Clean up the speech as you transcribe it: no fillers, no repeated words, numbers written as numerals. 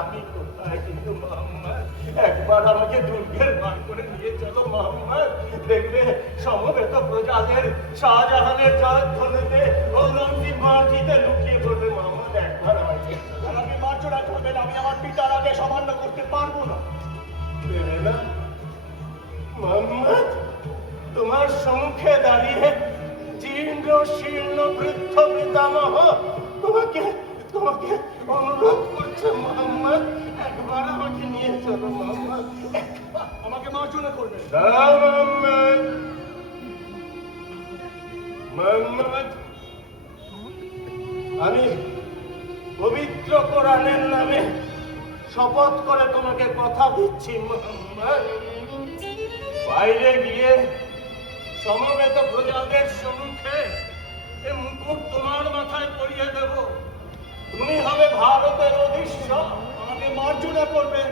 আমি কোথায়? কিন্তু মোহাম্মদ, একবার আমাকে দুর্গের বার করে নিয়ে চলো মোহাম্মদ। দেখবে সমবেত প্রজাদের শাহজাহানের জয়ধ্বনিতে ঔরঙ্গজেব মাটিতে লুকিয়ে পড়বে। মোহাম্মদ, একবার আমাকে আপনি মার্জনা করবেন, আমি আমার পিতার আগে সামান্য করতে পারবো না। পেরে না মোহাম্মদ, তোমার সম্মুখে দাঁড়িয়ে জীর্ণ শীর্ণ বৃদ্ধ পিতামহ তোমাকে তোমাকে অনুরোধ করছে মোহাম্মদ, একবার আমাকে নিয়ে চলো মোহাম্মদ। আমাকে মার্জনা করবেন। মোহাম্মদ, মোহাম্মদ, আমি পবিত্র কোরআনের নামে শপথ করে তোমাকে কথা দিচ্ছি মোহাম্মদ, বাইরে গিয়ে সমবেত প্রজাদের সম্মুখে এ মুকুট তোমার মাথায় পরিয়ে দেব। তুমি হবে ভারতের অধীশ্বর। আমাকে মার্জনা করবেন।